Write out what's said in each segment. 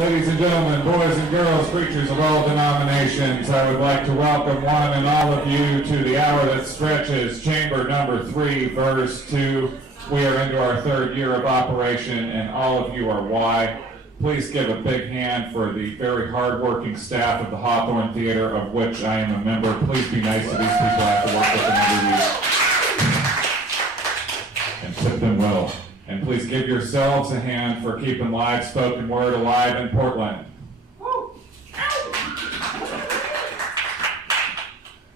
Ladies and gentlemen, boys and girls, creatures of all denominations, I would like to welcome one and all of you to the hour that stretches, chamber number 3, verse 2. We are into our 3rd year of operation, and all of you are why. Please give a big hand for the very hardworking staff of the Hawthorne Theater, of which I am a member. Please be nice to these people I have to work with them every week. And tip them well. And please give yourselves a hand for keeping live spoken word alive in Portland.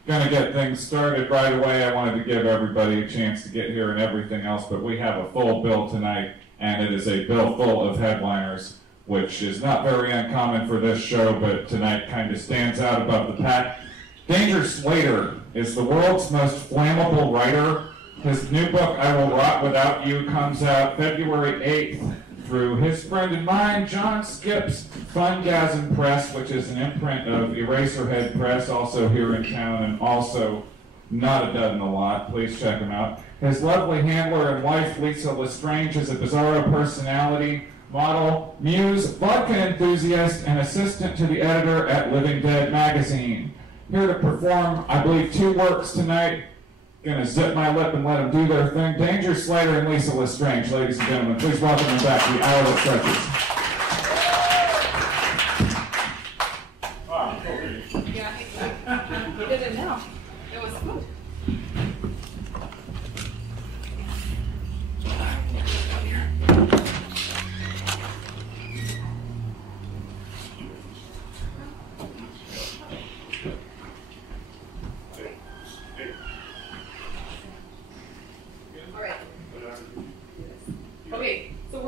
Gonna get things started right away. I wanted to give everybody a chance to get here and everything else, but we have a full bill tonight, and it is a bill full of headliners, which is not very uncommon for this show, but tonight kind of stands out above the pack. Slater is the world's most flammable writer. His new book, I Will Rot Without You, comes out February 8th through his friend and mine, John Skip's Fungasm Press, which is an imprint of Eraserhead Press, also here in town, and also not a dud in the lot. Please check him out. His lovely handler and wife, Lisa Lestrange, is a bizarro personality, model, muse, vodka enthusiast, and assistant to the editor at Living Dead magazine. Here to perform, I believe, 2 works tonight. Gonna zip my lip and let them do their thing. Slater and Lisa Lestrange, ladies and gentlemen. Please welcome them back to the hour that stretches. Yeah, you did it now. It was smooth. Okay, so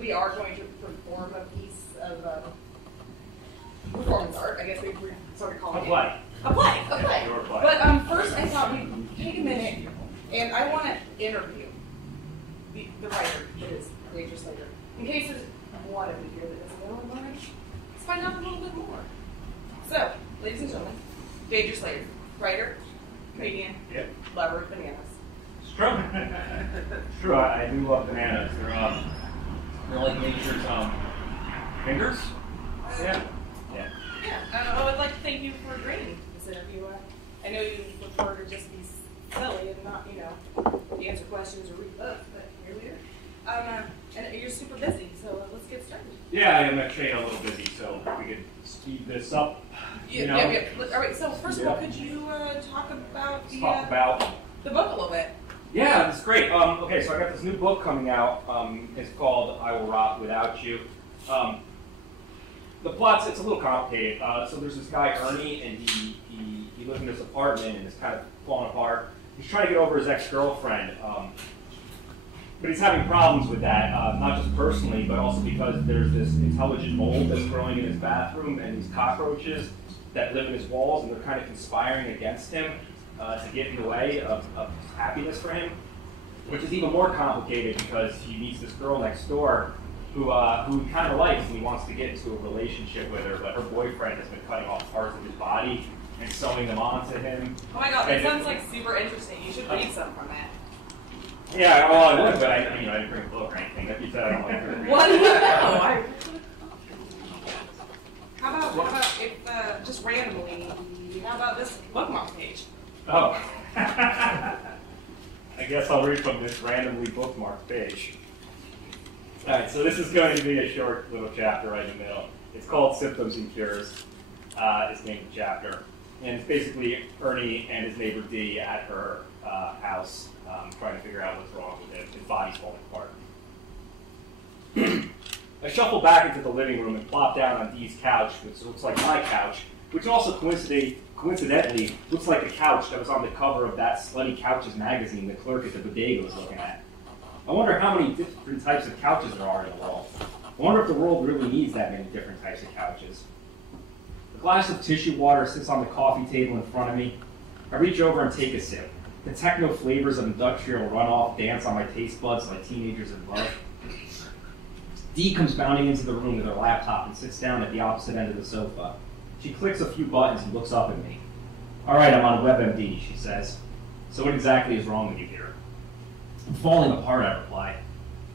we are going to perform a piece of performance art. I guess we sort of call it a play. A play. But first, I thought we'd take a minute, and I want to interview the writer that is Slater. In case there's one of you here that doesn't know about it, let's find out a little bit more. So, ladies and gentlemen, Slater, writer, comedian, lover of bananas. True, I do love bananas. They're like nature's fingers. Yeah. I would like to thank you for agreeing to this interview. I know you prefer to just be silly and not, answer questions or read books, but here we are. And you're super busy, so let's get started. Yeah, I'm actually a little busy, so we could speed this up. Yeah. All right. So first of all, could you talk about the book a little bit? Yeah, that's great. Okay, so I got this new book coming out. It's called I Will Rot Without You. The plot's, it's a little complicated. So there's this guy, Ernie, and he lives in this apartment and it's kind of falling apart. He's trying to get over his ex-girlfriend, but he's having problems with that, not just personally, but also because there's this intelligent mold that's growing in his bathroom and these cockroaches that live in his walls, and they're kind of conspiring against him to get in the way of happiness for him, which is even more complicated because he meets this girl next door who he kind of likes and he wants to get into a relationship with her, but her boyfriend has been cutting off parts of his body and sewing them onto him. Oh my god, that sounds like super interesting. You should read some from that. Yeah, well, I would, but I didn't bring a book or anything. If you said I don't like to read. What do you know? How about if, just randomly, how about this bookmark page? Oh. I guess I'll read from this randomly bookmarked page. Alright, so this is going to be a short little chapter right in the middle. It's called Symptoms and Cures. It's named the chapter. And it's basically Ernie and his neighbor Dee at her house trying to figure out what's wrong with him. His body's falling apart. I shuffle back into the living room and plop down on Dee's couch, which looks like my couch, which also coincidentally looks like the couch that was on the cover of that Slutty Couches magazine the clerk at the bodega was looking at. I wonder how many different types of couches there are in the world. I wonder if the world really needs that many different types of couches. A glass of tissue water sits on the coffee table in front of me. I reach over and take a sip. The techno flavors of industrial runoff dance on my taste buds like teenagers in love. Dee comes bounding into the room with her laptop and sits down at the opposite end of the sofa. She clicks a few buttons and looks up at me. All right, I'm on WebMD, she says. So what exactly is wrong with you here? I'm falling apart, I reply.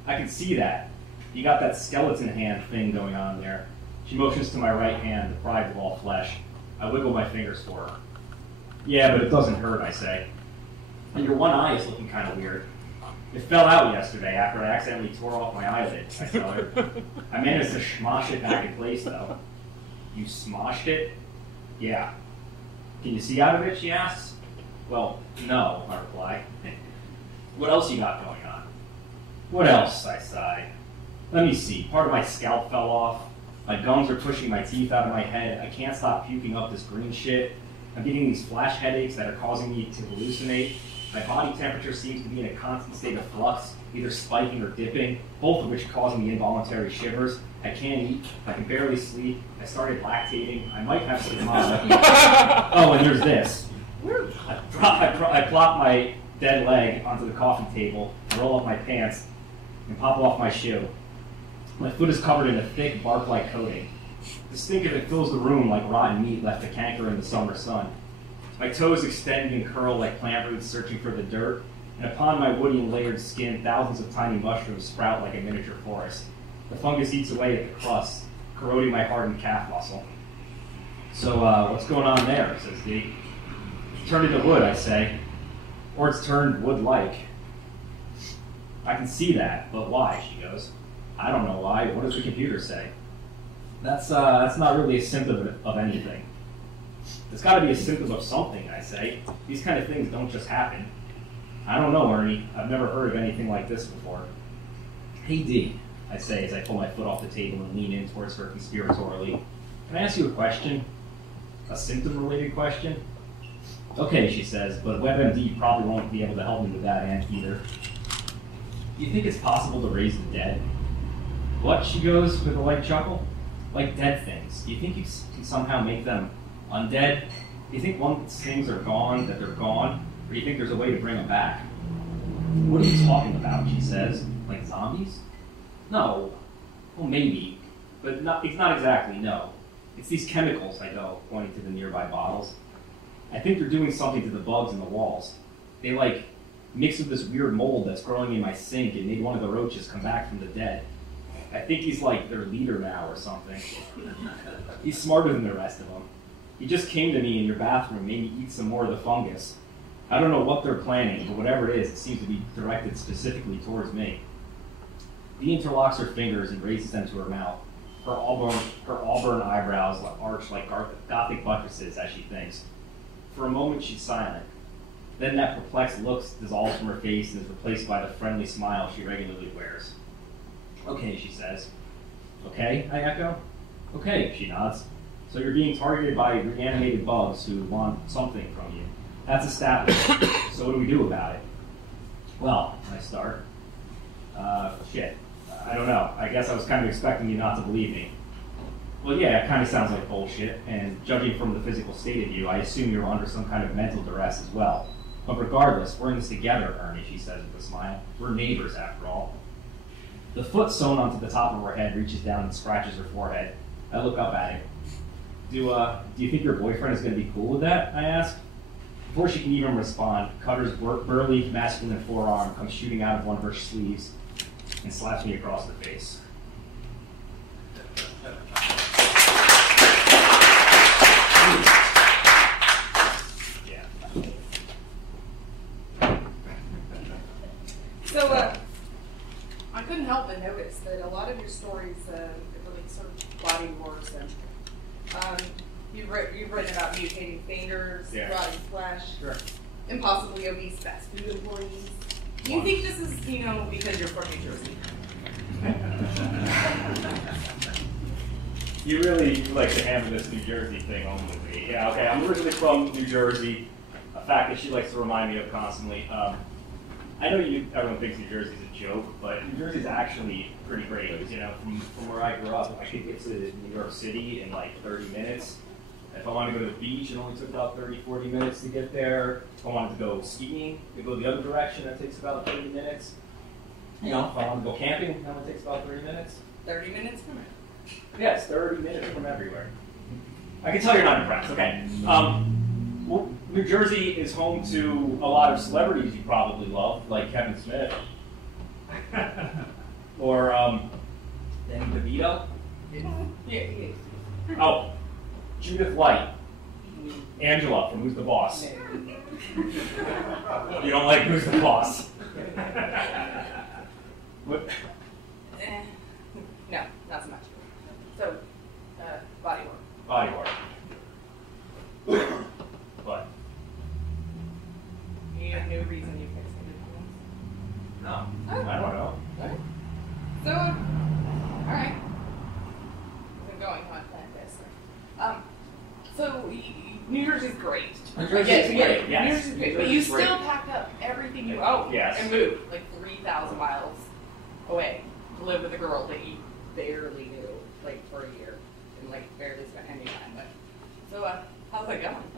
I can see that. You got that skeleton hand thing going on there. She motions to my right hand, deprived of all flesh. I wiggle my fingers for her. Yeah, but it doesn't hurt, I say. And your one eye is looking kind of weird. It fell out yesterday after I accidentally tore off my eyelid, I tell her. I managed to smosh it back in place, though. You smoshed it? Yeah. Can you see out of it, she asks. Well, no, I reply. What else you got going on? What else, I sigh. Let me see. Part of my scalp fell off. My gums are pushing my teeth out of my head. I can't stop puking up this green shit. I'm getting these flash headaches that are causing me to hallucinate. My body temperature seems to be in a constant state of flux, either spiking or dipping, both of which cause me involuntary shivers. I can't eat. I can barely sleep. I started lactating. I might have stigmata. Oh, and there's this. I plop my dead leg onto the coffee table, roll up my pants, and pop off my shoe. My foot is covered in a thick, bark-like coating. The stink of it fills the room like rotten meat left to canker in the summer sun. My toes extend and curl like plant roots searching for the dirt, and upon my woody and layered skin, thousands of tiny mushrooms sprout like a miniature forest. The fungus eats away at the crust, corroding my hardened calf muscle. So, what's going on there, says Dee. It's turned into wood, I say. Or it's turned wood-like. I can see that, but why, she goes. I don't know why. What does the computer say? That's not really a symptom of anything. It's got to be a symptom of something, I say. These kind of things don't just happen. I don't know, Ernie. I've never heard of anything like this before. Hey, Dee, I say as I pull my foot off the table and lean in towards her conspiratorially. Can I ask you a question? A symptom-related question? Okay, she says, but WebMD probably won't be able to help me with that either. Do you think it's possible to raise the dead? What, she goes with a light chuckle? Like dead things. Do you think you can somehow make them undead? Do you think once things are gone, that they're gone? Or do you think there's a way to bring them back? What are you talking about, she says. Like zombies? No. Well, maybe. But it's not exactly, no. It's these chemicals, I go, pointing to the nearby bottles. I think they're doing something to the bugs in the walls. They, like, mix with this weird mold that's growing in my sink and made one of the roaches come back from the dead. I think he's like their leader now or something. He's smarter than the rest of them. He just came to me in your bathroom, made me eat some more of the fungus. I don't know what they're planning, but whatever it is, it seems to be directed specifically towards me. Dee interlocks her fingers and raises them to her mouth. Her auburn eyebrows arch like Gothic buttresses as she thinks. For a moment, she's silent. Then that perplexed look dissolves from her face and is replaced by the friendly smile she regularly wears. Okay, she says. Okay, I echo. Okay, she nods. So you're being targeted by reanimated bugs who want something from you. That's established. So what do we do about it? Well, I start. Shit. I don't know. I guess I was kind of expecting you not to believe me. Well, yeah, it kind of sounds like bullshit, and judging from the physical state of you, I assume you're under some kind of mental duress as well. But regardless, we're in this together, Ernie, she says with a smile. We're neighbors, after all. The foot sewn onto the top of her head reaches down and scratches her forehead. I look up at it. Do you think your boyfriend is going to be cool with that? I ask. Before she can even respond, Cutter's burly, masculine forearm comes shooting out of one of her sleeves and slaps me across the face. So, I couldn't help but notice that a lot of your stories really sort of body wars and you've written about mutating fingers, rotting flesh, and possibly obese fast food employees. Do you think this is, because you're from New Jersey? You really like to hammer this New Jersey thing home with me. Yeah, okay, I'm originally from New Jersey, a fact that she likes to remind me of constantly. I know everyone thinks New Jersey's a joke, but New Jersey's actually pretty great. From where I grew up, I could get to New York City in like 30 minutes. If I wanted to go to the beach, it only took about 30, 40 minutes to get there. If I wanted to go skiing, to go the other direction, that takes about 30 minutes. If I wanted to go camping, that only takes about 30 minutes. 30 minutes from it? Yes, 30 minutes from everywhere. I can tell you're not impressed. Okay. Well, New Jersey is home to a lot of celebrities you probably love, like Kevin Smith. Or Danny DeVito? Yeah. Oh, Judith Light. Angela from Who's the Boss? You don't like Who's the Boss? What? No, not so much. So, body work. Body work. What? You have no reason you fix it. No. Oh. I don't know. Okay. So, alright. I'm going on fantastic. So, New Jersey's great. New Jersey's great, yes. New Jersey's great. But you still packed up everything you own and moved like 3,000 miles away to live with a girl that you barely knew, like, for a year. And, like, barely spent any time with. So, how's it going?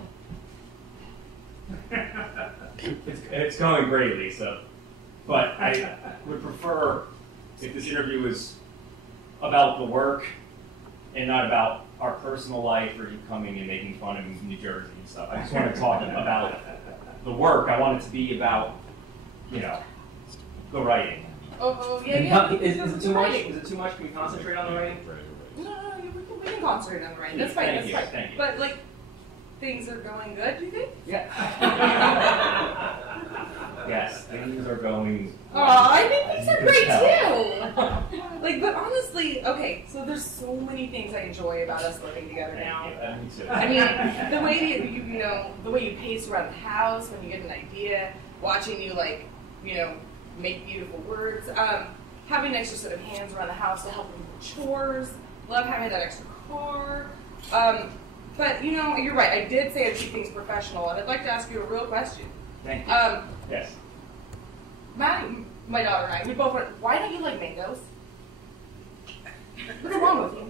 It's going great, Lisa. But I would prefer if this interview was about the work and not about our personal life or you coming and making fun of New Jersey and stuff. I just want to talk about the work. I want it to be about, the writing. Yeah. Is it too much? Is it too much? Can we concentrate on the writing? No, we can concentrate on the writing. That's fine. Thank you. But, like, things are going good, do you think? Yeah. Yes, things are going. Oh, I think things are great too. Like, but honestly, okay. So there's so many things I enjoy about us living together now. Me too. I mean, the way the way you pace around the house when you get an idea, watching you make beautiful words, having an extra set of hands around the house to help with chores. Love having that extra car. But you're right. I did say I'd keep things professional, and I'd like to ask you a real question. Thank you. Yes. Maddie, my daughter and I, we both went, why don't you like mangoes? What's wrong with you?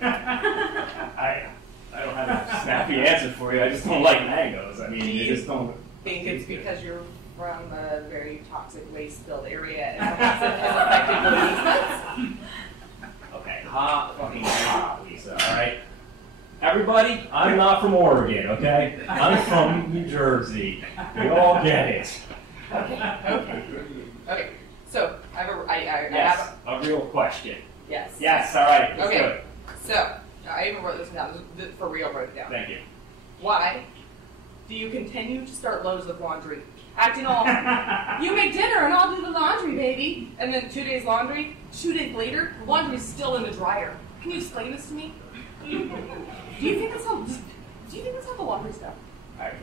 I don't have a snappy answer for you. I just don't like mangoes. I mean, you just don't. Think it's because you're from a very toxic waste-filled area and perhaps it has affected your nuts? Okay, fucking hot, Lisa, alright? Everybody, I'm not from Oregon, okay? I'm from New Jersey. We all get it. Okay. So, I have a real question. Yes. Yes, alright, let's do it. So, I even wrote this down, for real wrote it down. Thank you. Why do you continue to start loads of laundry? Acting all, you make dinner and I'll do the laundry, baby. And then 2 days laundry, 2 days later, the laundry's still in the dryer. Can you explain this to me? Do you think that's how the laundry's done? Alright,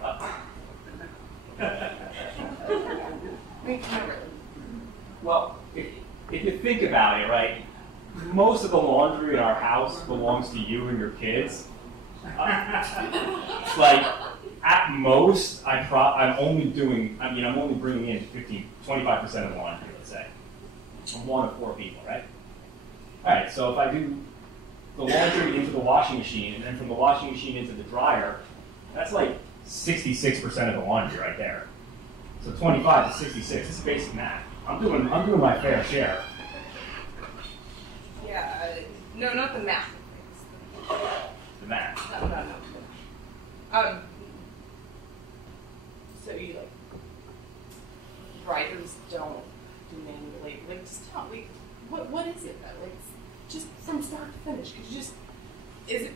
well, if you think about it, right, most of the laundry in our house belongs to you and your kids. At most, I'm only bringing in 25% of the laundry, let's say. I'm one of 4 people, right? All right, so if I do the laundry into the washing machine and then from the washing machine into the dryer, that's like 66% of the laundry right there. So 25 to 66 is basic math. I'm doing my fair share. Yeah, no, not the math. The math. No. So you writers don't do manual labor. Just tell me, what is it though? Just from start to finish. Could you just is it?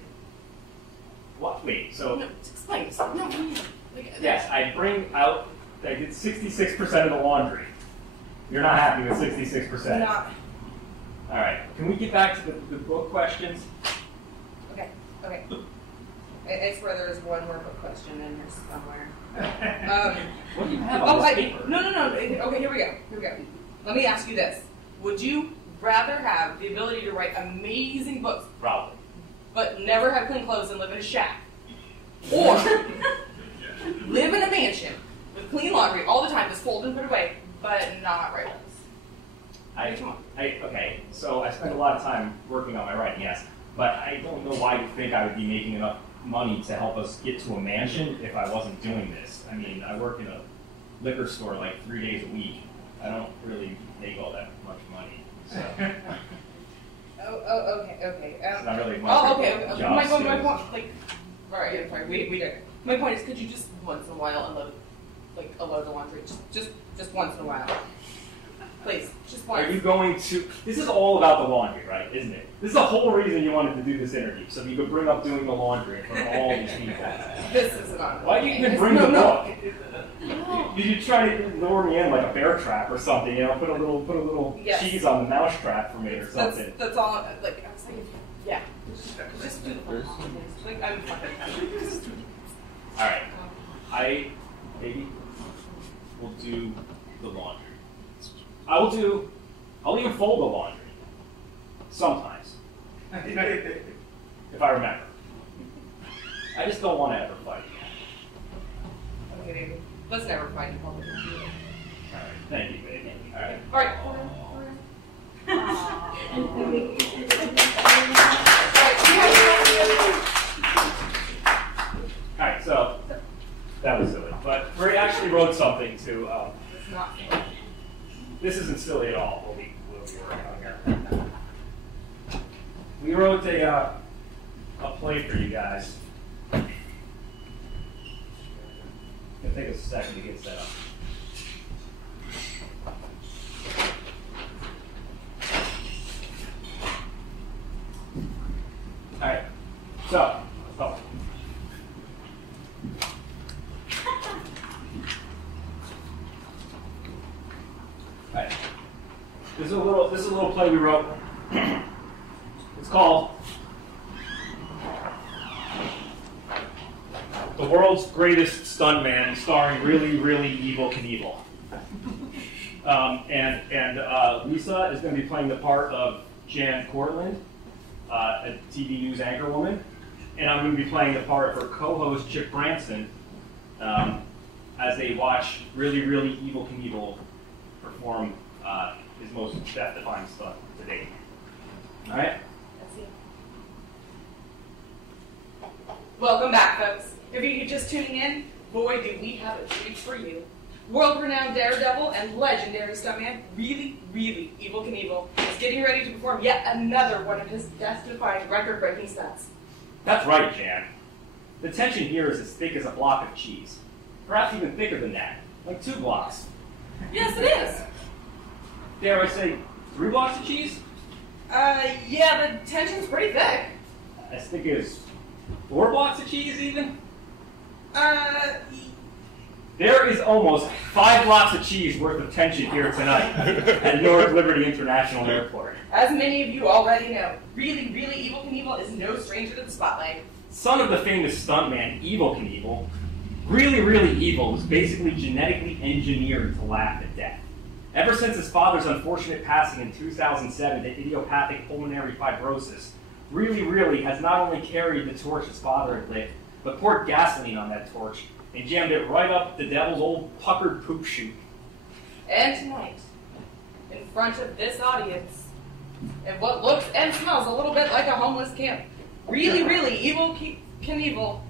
What? Wait. So. No, explain. No. Yes, I did 66% of the laundry. You're not happy with 66%. Not. All right. Can we get back to the book questions? Okay. I swear there is one more book question in here somewhere. What do you have on this paper? No. Okay, here we go. Let me ask you this. Would you rather have the ability to write amazing books, Probably, but never have clean clothes and live in a shack? Or live in a mansion with clean laundry all the time, just fold and put away, but not write books? Okay, so I spend a lot of time working on my writing, yes, but I don't know why you think I would be making enough money to help us get to a mansion if I wasn't doing this. I mean, I work in a liquor store like 3 days a week. I don't really make all that much money. So. Okay. It's not really much. Okay. Job My skills. point. All right. I'm sorry. We did it. My point is, could you just once in a while unload, a load of laundry, just once in a while? Please, just one. Are you going to... This is all about the laundry, right? Isn't it? This is the whole reason you wanted to do this interview, so you could bring up doing the laundry from all these people. This isn't on. Why did you even bring the book? Did you try to lure me in like a bear trap or something? You know, put a little Yes. cheese on the mouse trap for me or something. That's all. Like I was thinking, yeah. Just do the first. Like I'm fucking. All right, I maybe will do the laundry. I'll even fold the laundry sometimes, if I remember. I just don't want to ever fight again. Okay, baby. Let's never fight in public. All right, thank you, baby. All right. All right. All right, so that was silly, but we actually wrote something to. It's not fair. This isn't silly at all. We'll be working on here. We wrote a play for you guys. It'll take us a second to get set up. All right, so, Right. This is a little play we wrote. It's called The World's Greatest Stuntman, starring Really, Really Evil Knievel. And Lisa is going to be playing the part of Jan Cortland, a TV news anchor woman, and I'm going to be playing the part of her co-host Chip Branson as they watch Really, Really Evil Knievel perform his most death-defying stunt to date. All right? Welcome back, folks. If you're just tuning in, boy, do we have a treat for you. World-renowned daredevil and legendary stuntman, Really, Really Evil Knievel, is getting ready to perform yet another one of his death-defying, record-breaking stunts. That's right, Jan. The tension here is as thick as a block of cheese. Perhaps even thicker than that, like 2 blocks. Yes, it is. Dare I say, 3 blocks of cheese? Yeah, the tension's pretty thick. As thick as 4 blocks of cheese, even? There is almost 5 blocks of cheese worth of tension here tonight at Newark Liberty International Airport. As many of you already know, Really, Really Evil Knievel is no stranger to the spotlight. Son of the famous stuntman, Evil Knievel, Really, Really Evil was basically genetically engineered to laugh at death. Ever since his father's unfortunate passing in 2007 to idiopathic pulmonary fibrosis, Really, Really has not only carried the torch his father had lit, but poured gasoline on that torch and jammed it right up the devil's old puckered poop chute. And tonight, in front of this audience, in what looks and smells a little bit like a homeless camp, Really, Really Evil Knievel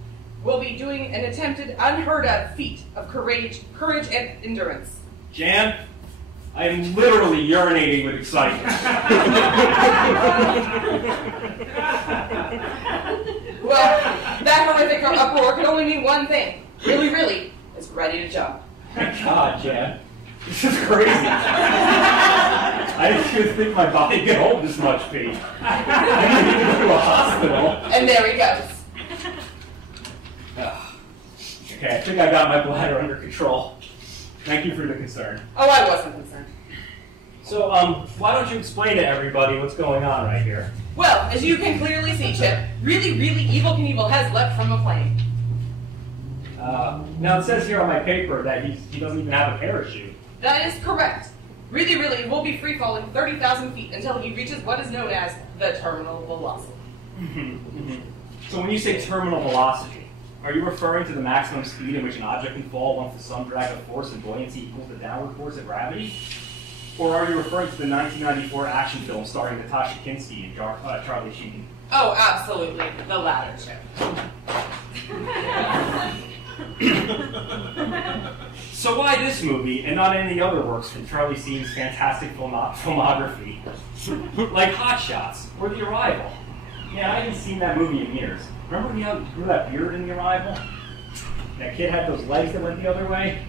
will be doing an attempted, unheard-of feat of courage and endurance. Jan, I am literally urinating with excitement. Well, that horrific uproar could only mean one thing. Really, Really is ready to jump. Thank God, Jan. This is crazy. I didn't even think my body could hold this much pain. I need to go to a hospital. And there he goes. Okay, I think I got my bladder under control. Thank you for the concern. Oh, I wasn't concerned. So, why don't you explain to everybody what's going on right here? Well, as you can clearly see, Chip, Really, Really Evil Knievel has leapt from a plane. Now it says here on my paper that he doesn't even have a parachute. That is correct. Really, Really will be free-falling 30,000 feet until he reaches what is known as the terminal velocity. So when you say terminal velocity, are you referring to the maximum speed in which an object can fall once the sun drag of force and buoyancy equals the downward force of gravity? Or are you referring to the 1994 action film starring Natasha Kinski and Charlie Sheen? Oh, absolutely. The latter, Chip. So why this movie and not any other works from Charlie Sheen's fantastic filmography, like Hot Shots or The Arrival? Yeah, I haven't seen that movie in years. Remember when he grew that beard in The Arrival? That kid had those legs that went the other way?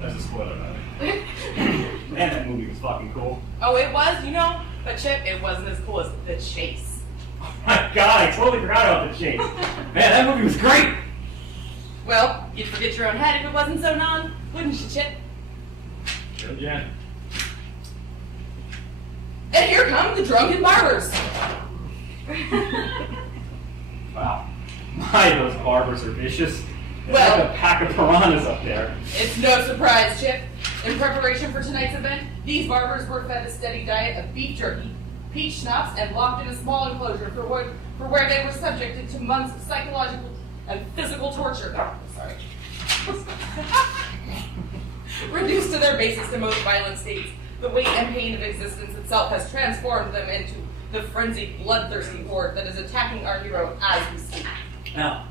That's a spoiler, by the way. Man, that movie was fucking cool. Oh, it was, you know? But Chip, it wasn't as cool as The Chase. Oh my god, I totally forgot about The Chase. Man, that movie was great! Well, you'd forget your own head if it wasn't so non, wouldn't you, Chip? Sure, Jen. And here come the drunken barbers. Wow. My, those barbers are vicious. It's Well, like a pack of piranhas up there. It's no surprise, Chip. In preparation for tonight's event, these barbers were fed a steady diet of beef jerky, peach schnapps, and locked in a small enclosure for where they were subjected to months of psychological and physical torture. Oh, sorry. Reduced to their basest and most violent states, the weight and pain of existence itself has transformed them into the frenzied, bloodthirsty horde that is attacking our hero as we speak. Now,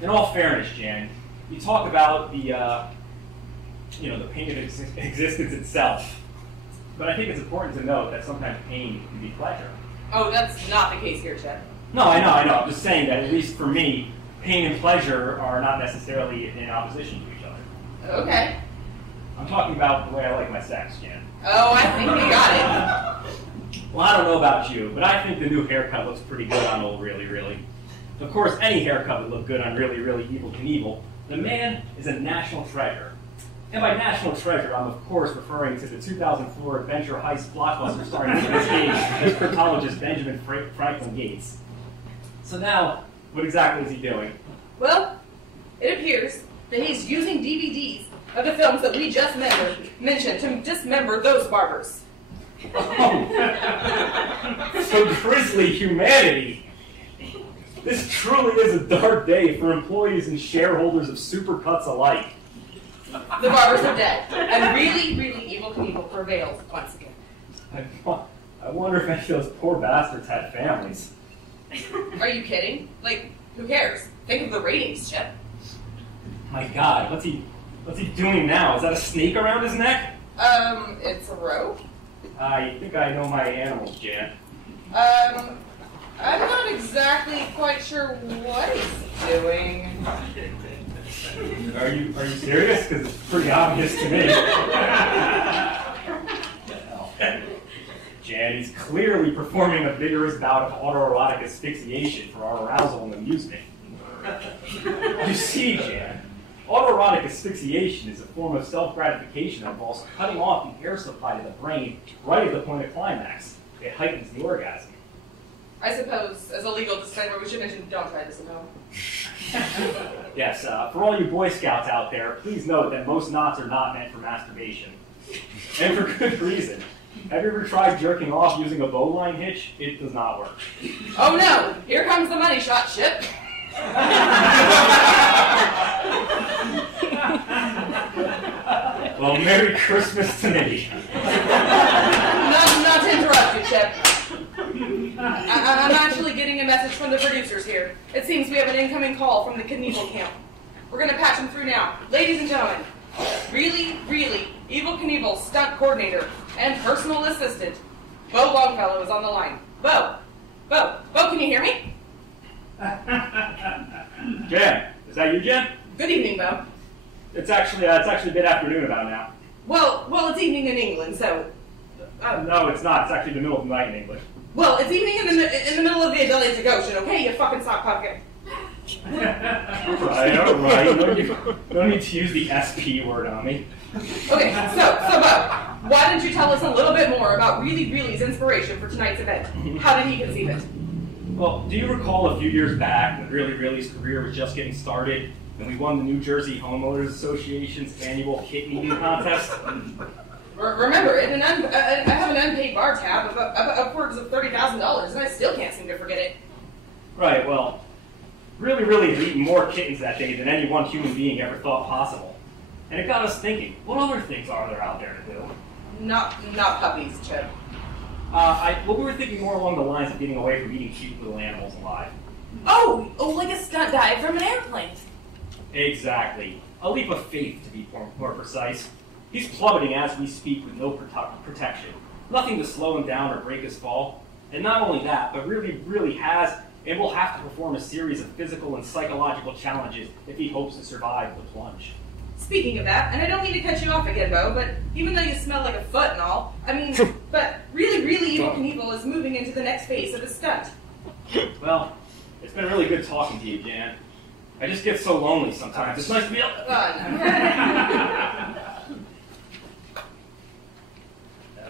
in all fairness, Jan, you talk about the pain of existence itself, but I think it's important to note that sometimes pain can be pleasure. Oh, that's not the case here, Chip. No, I know. I'm just saying that, at least for me, pain and pleasure are not necessarily in opposition to each other. Okay. I'm talking about the way I like my sex, Jan. Oh, I think we got it. Well, I don't know about you, but I think the new haircut looks pretty good on old Really Really. Of course, any haircut would look good on Really Really Evil Knievel. The man is a national treasure. And by national treasure, I'm of course referring to the 2004 adventure heist blockbuster starring Nicolas Cage as cryptologist Benjamin Franklin Gates. So now, what exactly is he doing? Well, it appears that he's using DVDs of the films that we just mentioned to dismember those barbers. Oh, so grisly humanity. This truly is a dark day for employees and shareholders of Supercuts alike. The barbers are dead, and Really, Really Evil Knievel prevails once again. I wonder if any of those poor bastards had families. Are you kidding? Like, who cares? Think of the ratings, Chip. My God, what's he doing now? Is that a snake around his neck? It's a rope. I think I know my animals, Jan. I'm not exactly quite sure what he's doing. Are you serious? Because it's pretty obvious to me. Jan, he's clearly performing a vigorous bout of autoerotic asphyxiation for our arousal and amusement. You see, Jan, autoerotic asphyxiation is a form of self-gratification that involves cutting off the air supply to the brain right at the point of climax. It heightens the orgasm. I suppose, as a legal disclaimer, we should mention don't try this at home. Yes, for all you Boy Scouts out there, please note that most knots are not meant for masturbation. And for good reason. Have you ever tried jerking off using a bowline hitch? It does not work. Oh no! Here comes the money shot, Chip! Well, Merry Christmas to me. Not to interrupt you, Chip. I'm actually getting a message from the producers here. It seems we have an incoming call from the Knievel camp. We're going to patch him through now. Ladies and gentlemen, Really, Really Evil Knievel stunt coordinator and personal assistant, Bo Longfellow is on the line. Bo, can you hear me? Jen, is that you, Jen? Good evening, Bo. It's actually mid-afternoon about now. Well, it's evening in England, so... No, it's not. It's actually the middle of the night in English. Well, it's evening in the middle of the Atlantic Ocean, okay, you fucking sock puppet. All right. No need to use the SP word on me. Okay, so Bo, why don't you tell us a little bit more about Really Really's inspiration for tonight's event? How did he conceive it? Well, do you recall a few years back when Really Really's career was just getting started and we won the New Jersey Homeowners Association's annual kitten eating contest? Remember, I have an unpaid bar tab of upwards of $30,000, and I still can't seem to forget it. Right, well, Really Really had eaten more kittens that day than any one human being ever thought possible. And it got us thinking, what other things are there out there to do? Not puppies, Chip. We were thinking more along the lines of getting away from eating cute little animals alive. Oh, like a stunt dive from an airplane. Exactly. A leap of faith, to be more precise. He's plummeting as we speak with no protection. Nothing to slow him down or break his fall. And not only that, but really has and will have to perform a series of physical and psychological challenges if he hopes to survive the plunge. speaking of that, and I don't mean to cut you off again, Bo, but even though you smell like a foot and all, I mean, but really, really Evil Knievel is moving into the next phase of his stunt. Well, it's been really good talking to you, Jan. I just get so lonely sometimes. It's nice to be able to...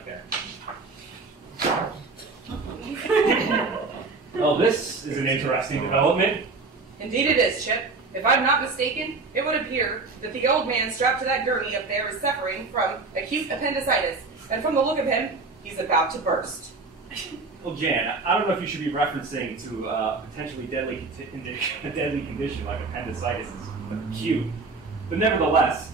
Okay. Well, this is an interesting development. Indeed it is, Chip. If I'm not mistaken, it would appear that the old man strapped to that gurney up there is suffering from acute appendicitis, and from the look of him, he's about to burst. Well, Jan, I don't know if you should be referencing to a potentially deadly condition like appendicitis is acute, but nevertheless,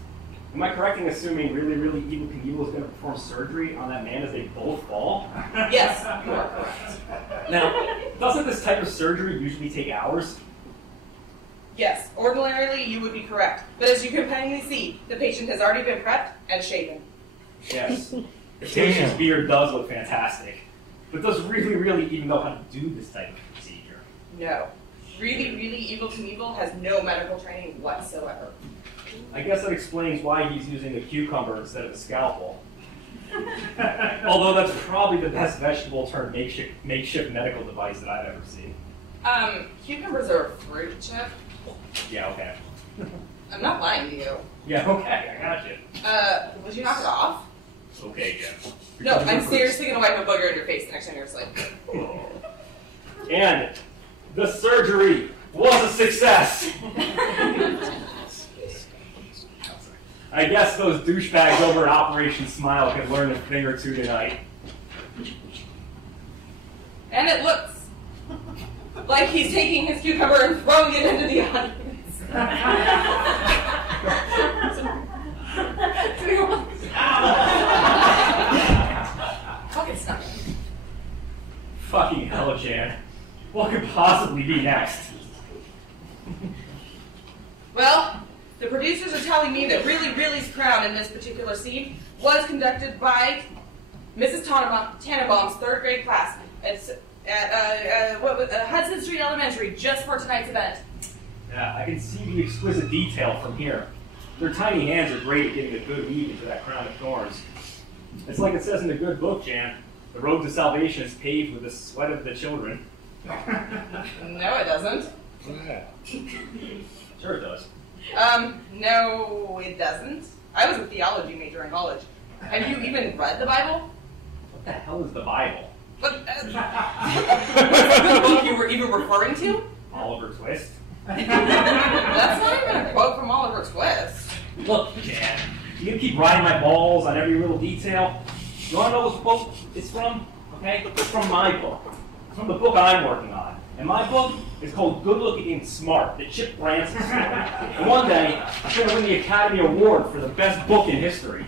am I correct in assuming really, really Evil Knievel is going to perform surgery on that man as they both fall? Yes, you are correct. Now, doesn't this type of surgery usually take hours? Yes, ordinarily you would be correct, but as you can plainly see, the patient has already been prepped and shaven. Yes, the patient's beard does look fantastic, but does really, really even know how to do this type of procedure? No. Really, really Evil Knievel has no medical training whatsoever. I guess that explains why he's using a cucumber instead of a scalpel. Although that's probably the best vegetable turned makeshift medical device that I've ever seen. Cucumbers are a fruit, Chip. Yeah, okay. I'm not lying to you. Yeah, okay, I got you. Would you knock it off? Okay, Jen. No, I'm seriously gonna wipe a booger in your face next time you're asleep. And the surgery was a success! I guess those douchebags over at Operation Smile could learn a thing or two tonight. And it looks like he's taking his cucumber and throwing it into the audience. Fucking stuff. Fucking hell, Jan. What could possibly be next? Well, the producers are telling me that Really Really's crown in this particular scene was conducted by Mrs. Tannenbaum's third grade class. It's at Hudson Street Elementary, just for tonight's event. Yeah, I can see the exquisite detail from here. Their tiny hands are great at getting a good weave into that crown of thorns. It's like it says in the good book, Jan. The road to salvation is paved with the sweat of the children. No, it doesn't. Sure it does. No, it doesn't. I was a theology major in college. Have you even read the Bible? What the hell is the Bible? What's the book you were even referring to? Oliver Twist. That's not even a quote from Oliver Twist. Look, Jan, you gonna keep riding my balls on every little detail? You wanna know what book it's from? Okay? It's from my book. It's from the book I'm working on. And my book is called Good Looking and Smart, the Chip Branson story. And one day, I'm gonna win the Academy Award for the best book in history.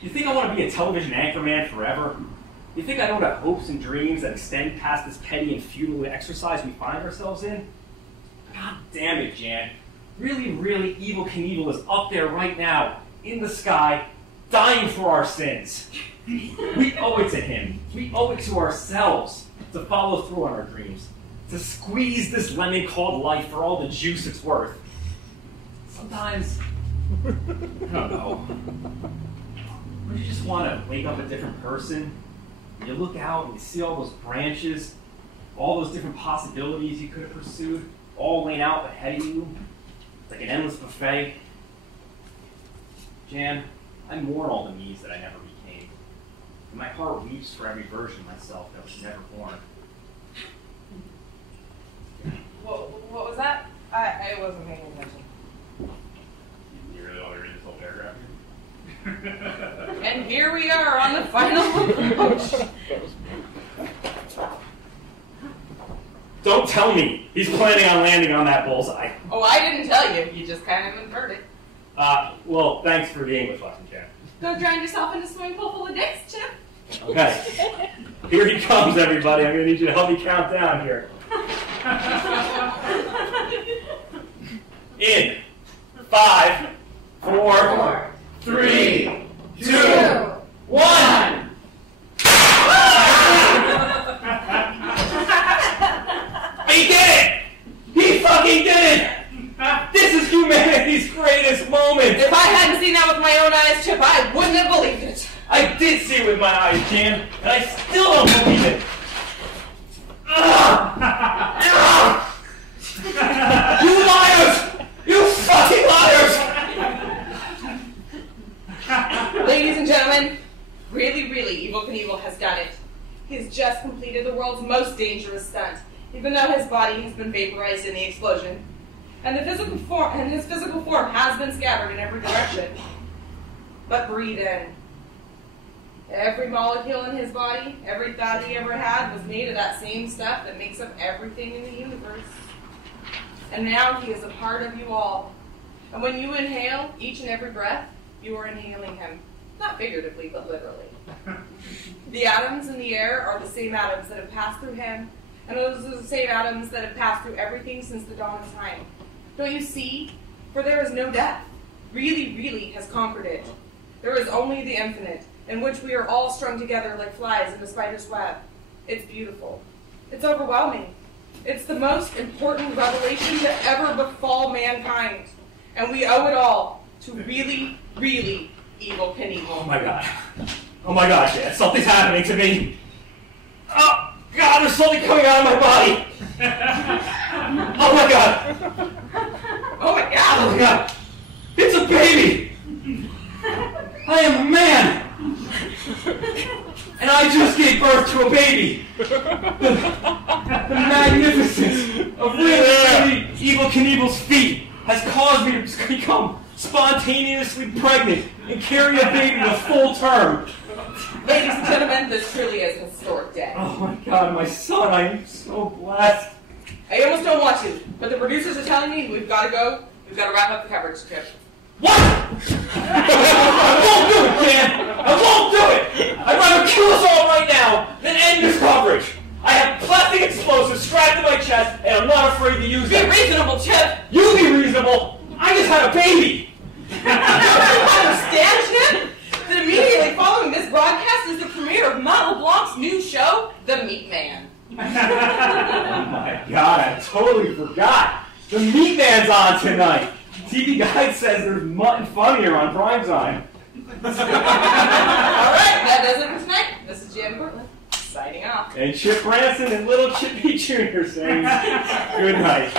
You think I want to be a television anchorman forever? You think I don't have hopes and dreams that extend past this petty and futile exercise we find ourselves in? God damn it, Jan. Really, really Evil Knievel is up there right now, in the sky, dying for our sins. We owe it to him. We owe it to ourselves to follow through on our dreams, to squeeze this lemon called life for all the juice it's worth. Sometimes, I don't know, don't you just want to wake up a different person? And you look out and you see all those branches, all those different possibilities you could have pursued, all laying out ahead of you, like an endless buffet. Jan, I mourn all the me's that I never became. And my heart weeps for every version of myself that was never born. What was that? I wasn't paying attention. You really want to read this whole paragraph here? And here we are on the final approach. Don't tell me he's planning on landing on that bullseye. Oh, I didn't tell you. You just kind of inferred it. Well, thanks for the English lesson, Jan. Don't drown yourself in a swimming pool full of dicks, Chip. Okay. Here he comes, everybody. I'm going to need you to help me count down here. In 5, 4, 3, 2, 1. He did it! He fucking did it! This is humanity's greatest moment! did see it with my eyes, Jan, and I still don't believe it. You liars! You fucking liars! Ladies and gentlemen, really, Evel Knievel has done it. He's just completed the world's most dangerous stunt, even though his body has been vaporized in the explosion. And his physical form has been scattered in every direction. But breathe in. Every molecule in his body, every thought he ever had was made of that same stuff that makes up everything in the universe. And now he is a part of you all. And when you inhale each and every breath, you are inhaling him. Not figuratively, but literally. The atoms in the air are the same atoms that have passed through him, and those are the same atoms that have passed through everything since the dawn of time. Don't you see? For there is no death. Really has conquered it. There is only the infinite, in which we are all strung together like flies in a spider's web. It's beautiful. It's overwhelming. It's the most important revelation to ever befall mankind. And we owe it all to really Evel Knievel. Oh my god. Oh my gosh, yeah, something's happening to me. Oh god, there's something coming out of my body. Oh my god. Oh my god. Oh my god. It's a baby. I am a man. And I just gave birth to a baby. The magnificence of really Evel Knievel's feet has caused me to become spontaneously pregnant and carry a baby to full term. Ladies and gentlemen, this truly is a historic day. Oh my god, my son, I am so blessed. I almost don't want to, but the producers are telling me we've got to go. We've got to wrap up the coverage trip. What? I won't do it, Dan! I won't do it! I'd rather kill us all right now than end this coverage. I have plastic explosives strapped to my chest, and I'm not afraid to use them. Be reasonable, Chip! You be reasonable! I just had a baby! You understand, Chip? That immediately following this broadcast is the premiere of Matt LeBlanc's new show, The Meat Man. Oh my god, I totally forgot. The Meat Man's on tonight. TV Guide says there's mutton funnier on primetime. Alright, that does it for tonight. This is Jan Portland, signing off. And Chip Branson and little Chippy Jr. saying good night.